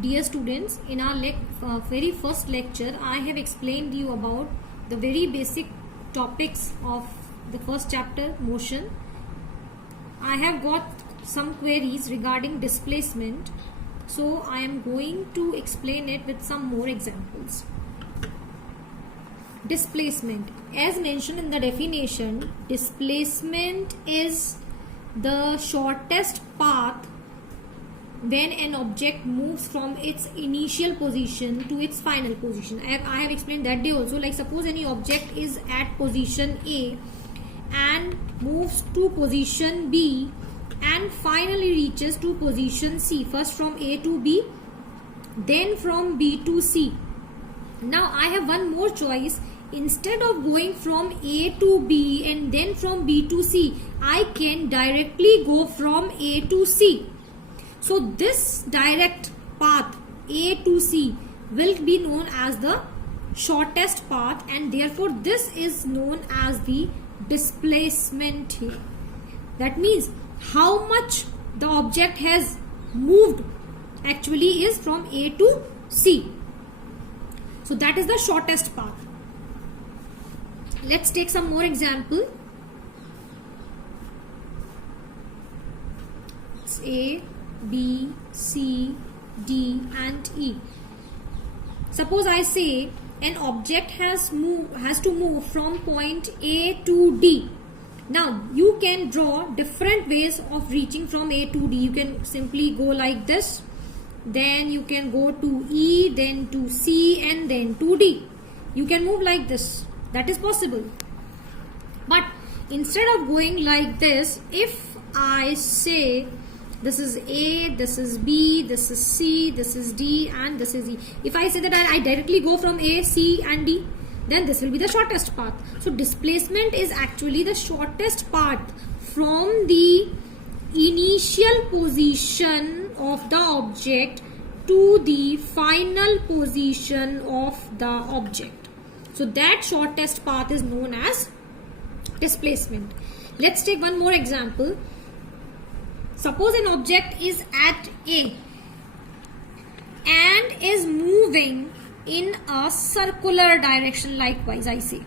Dear students, in our very first lecture, I have explained you about the very basic topics of the first chapter, motion. I have got some queries regarding displacement, so I am going to explain it with some more examples. Displacement, as mentioned in the definition, displacement is the shortest path when an object moves from its initial position to its final position. I have explained that day also. Like suppose any object is at position A and moves to position B and finally reaches to position C. First from A to B, then from B to C. Now I have one more choice. Instead of going from A to B and then from B to C, I can directly go from A to C. So this direct path A to C will be known as the shortest path, and therefore this is known as the displacement here. That means how much the object has moved actually is from A to C. So that is the shortest path. Let's take some more example. It's A, B, C, D and E. Suppose I say an object has to move from point A to D. Now you can draw different ways of reaching from A to D. You can simply go like this, then you can go to E, then to C and then to D. You can move like this. That is possible. But instead of going like this, if I say this is A, this is B, this is C, this is D and this is E. If I say that I directly go from A, C and D, then this will be the shortest path. So displacement is actually the shortest path from the initial position of the object to the final position of the object. So that shortest path is known as displacement. Let's take one more example. Suppose an object is at A and is moving in a circular direction, likewise I say.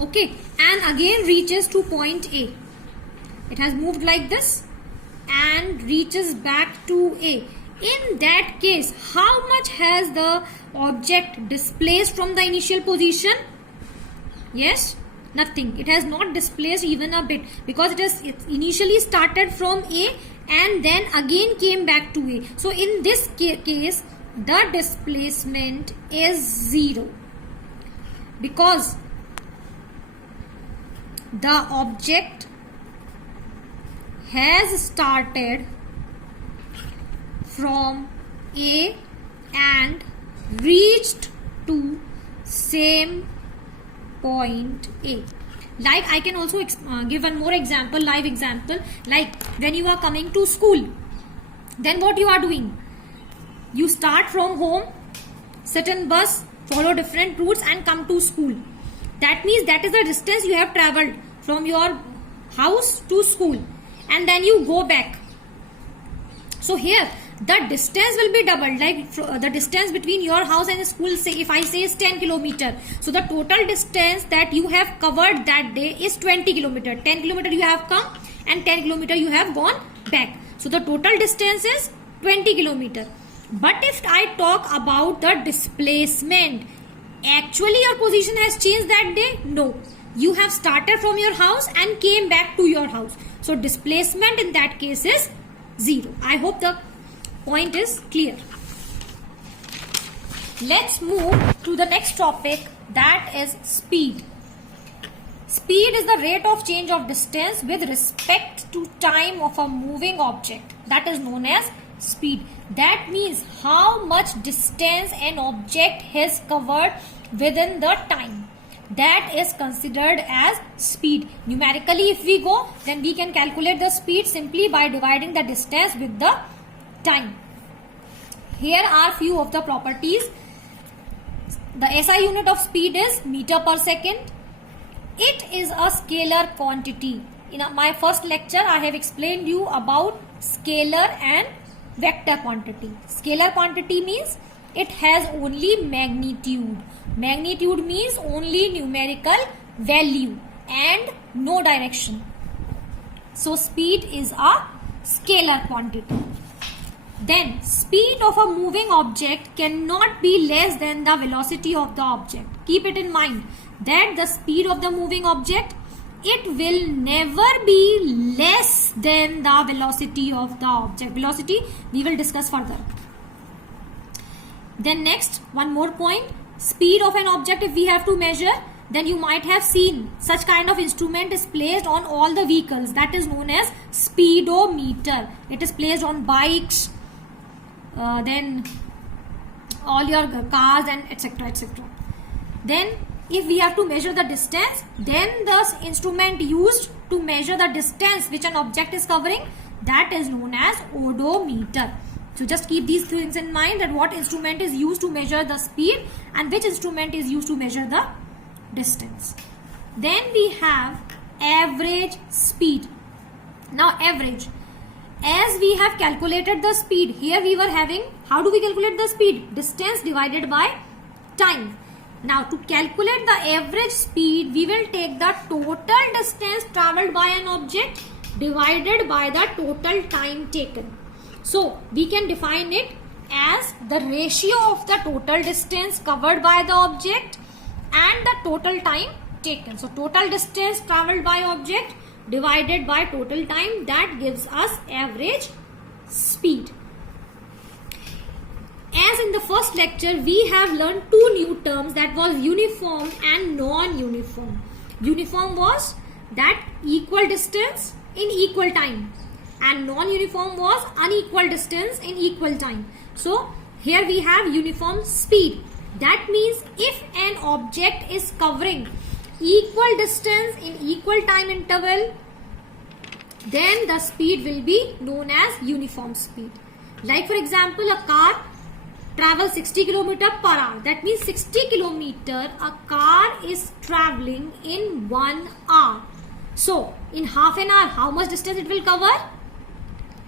Okay, and again reaches to point A. It has moved like this and reaches back to A. In that case, how much has the object displaced from the initial position? Yes, nothing. It has not displaced even a bit, because it initially started from A and then again came back to A. So in this case, the displacement is 0, because the object has started from A and reached to same point A. Like I can also give one more example, live example. Like when you are coming to school, then what you are doing? You start from home, sit in bus, follow different routes and come to school. That means that is the distance you have traveled from your house to school, and then you go back. So here the distance will be doubled, like the distance between your house and school, say if I say is 10 kilometer. So the total distance that you have covered that day is 20 kilometer. 10 kilometer you have come and 10 kilometer you have gone back. So the total distance is 20 kilometer. But if I talk about the displacement, actually your position has changed that day? No. You have started from your house and came back to your house. So displacement in that case is 0. I hope the point is clear. Let's move to the next topic, that is speed. Speed is the rate of change of distance with respect to time of a moving object. That is known as speed. That means how much distance an object has covered within the time. That is considered as speed. Numerically if we go, then we can calculate the speed simply by dividing the distance with the time. Here are few of the properties. The SI unit of speed is meter per second. It is a scalar quantity. In my first lecture, I have explained you about scalar and vector quantity. Scalar quantity means it has only magnitude. Magnitude means only numerical value and no direction. So speed is a scalar quantity. Then speed of a moving object cannot be less than the velocity of the object. Keep it in mind that the speed of the moving object, it will never be less than the velocity of the object. Velocity we will discuss further. Then next, one more point, speed of an object if we have to measure, then you might have seen such kind of instrument is placed on all the vehicles, that is known as speedometer. It is placed on bikes, then all your cars and etc. etc. Then if we have to measure the distance, then the instrument used to measure the distance which an object is covering, that is known as odometer. So just keep these things in mind, that what instrument is used to measure the speed and which instrument is used to measure the distance. Then we have average speed. Now average, as we have calculated the speed, here we were having, how do we calculate the speed? Distance divided by time. Now to calculate the average speed, we will take the total distance travelled by an object divided by the total time taken. So we can define it as the ratio of the total distance covered by the object and the total time taken. So total distance travelled by object divided by total time, that gives us average speed. As in the first lecture, we have learned two new terms, that was uniform and non-uniform. Uniform was that equal distance in equal time, and non-uniform was unequal distance in equal time. So here we have uniform speed. That means if an object is covering equal distance in equal time interval, then the speed will be known as uniform speed. Like for example, a car travels 60 km per hour. That means 60 km a car is traveling in 1 hour. So in half an hour, how much distance it will cover?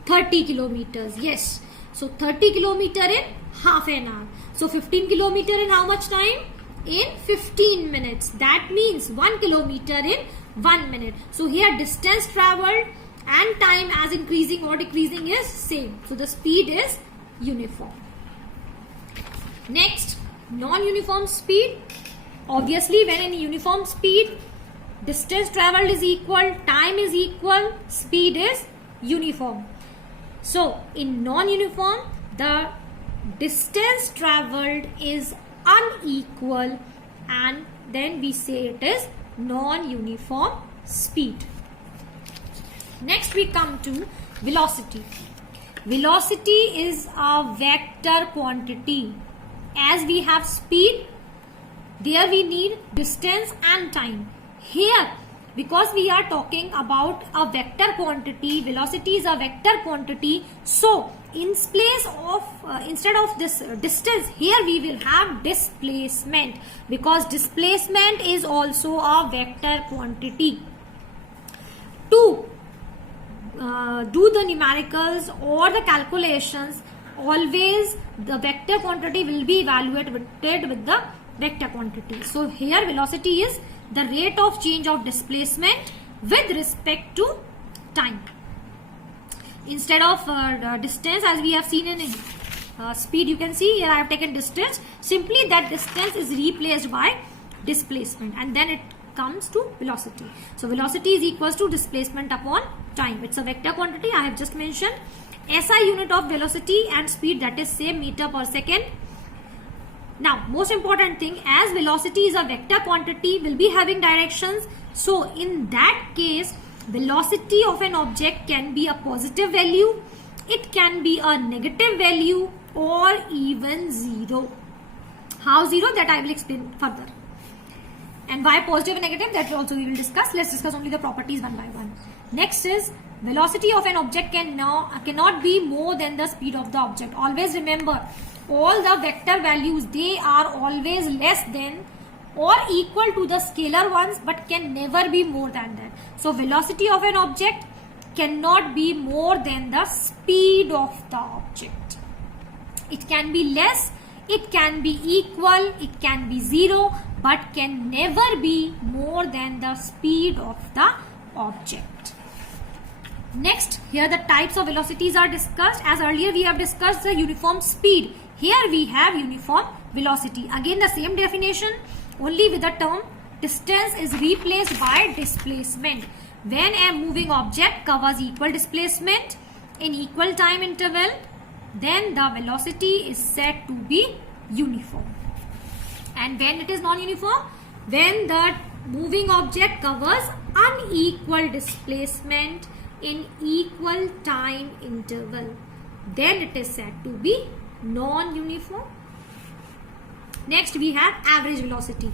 30 kilometers. Yes. So 30 kilometer in half an hour. So 15 kilometer in how much time? In 15 minutes. That means 1 kilometer in 1 minute. So here distance traveled and time as increasing or decreasing is same. So the speed is uniform. Next, non-uniform speed. Obviously, when in uniform speed, distance traveled is equal, time is equal, speed is uniform. So in non-uniform, the distance traveled is unequal, and then we say it is non-uniform speed. Next we come to velocity. Velocity is a vector quantity. As we have speed, there we need distance and time. Here, because we are talking about a vector quantity, velocity is a vector quantity. So in place of instead of this distance, here we will have displacement, because displacement is also a vector quantity. To do the numericals or the calculations, always the vector quantity will be evaluated with the vector quantity. So here velocity is the rate of change of displacement with respect to time. Instead of distance, as we have seen in speed, you can see here I have taken distance. Simply that distance is replaced by displacement, and then it comes to velocity. So velocity is equals to displacement upon time. It's a vector quantity I have just mentioned. SI unit of velocity and speed, that is same, meter per second. Now most important thing, as velocity is a vector quantity, will be having directions. So in that case, velocity of an object can be a positive value, it can be a negative value, or even zero. How zero, that I will explain further. And why positive and negative, that also we will discuss. Let's discuss only the properties one by one. Next is velocity of an object cannot be more than the speed of the object. Always remember, all the vector values, they are always less than or equal to the scalar ones, but can never be more than that. So velocity of an object cannot be more than the speed of the object. It can be less, it can be equal, it can be zero, but can never be more than the speed of the object. Next, here the types of velocities are discussed. As earlier we have discussed the uniform speed. Here we have uniform velocity. Again the same definition, only with the term distance is replaced by displacement. When a moving object covers equal displacement in equal time interval, then the velocity is said to be uniform. And when it is non-uniform, when the moving object covers unequal displacement in equal time interval, then it is said to be non-uniform. Next we have average velocity.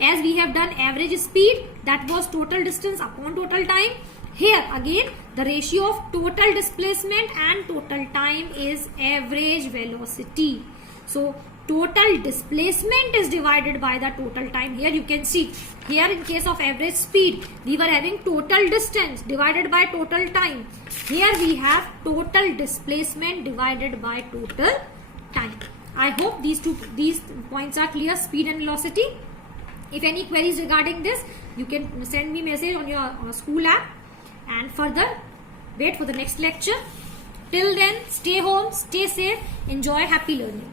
As we have done average speed, that was total distance upon total time. Here again the ratio of total displacement and total time is average velocity. So total displacement is divided by the total time. Here you can see, here in case of average speed, we were having total distance divided by total time. Here we have total displacement divided by total time. I hope these points are clear, speed and velocity. If any queries regarding this, you can send me message on your school app, and further wait for the next lecture. Till then, stay home, stay safe, enjoy, happy learning.